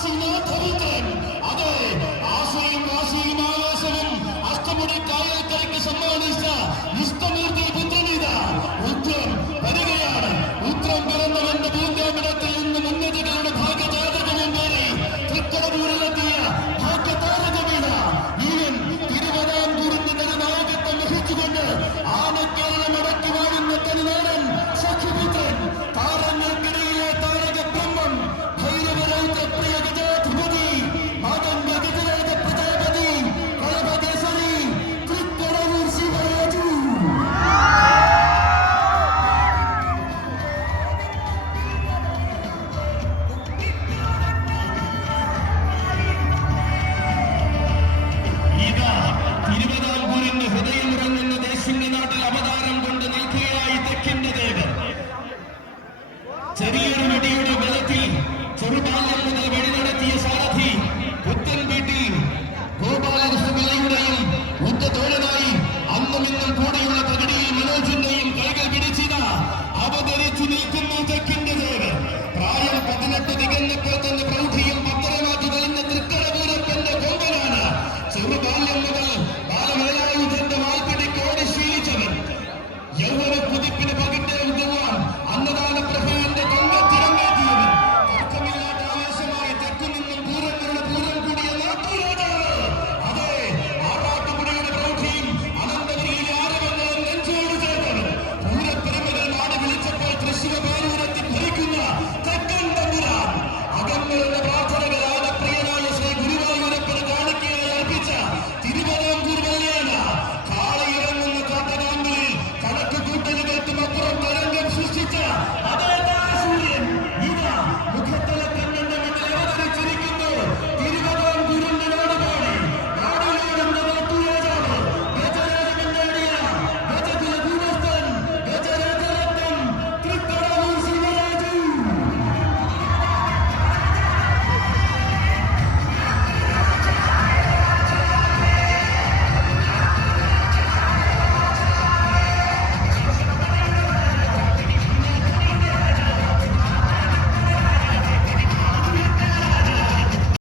Destiny.